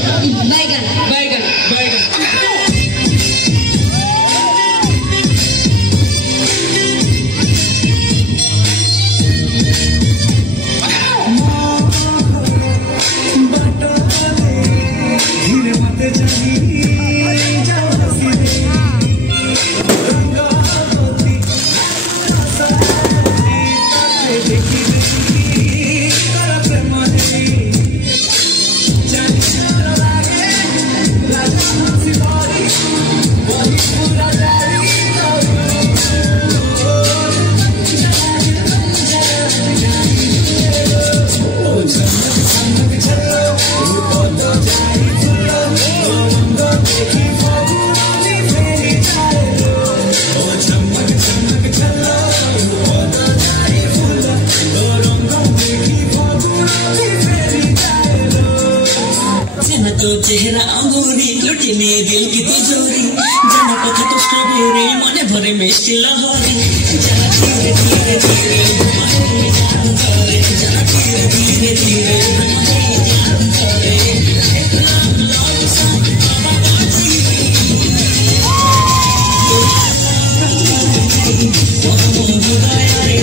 बैगन बैगन बैगन तो चेहरा अंगूरी लुटिले दिल की तिजोरी जाना पता तो स्ट्रॉबेरी मने भरे मिष्टी लहरी जाना धीरे धीरे धीरे हमारे जान करे जाना धीरे धीरे धीरे हमारे जान करे लव लव सन आवाज़ी तो हम बुलाए रे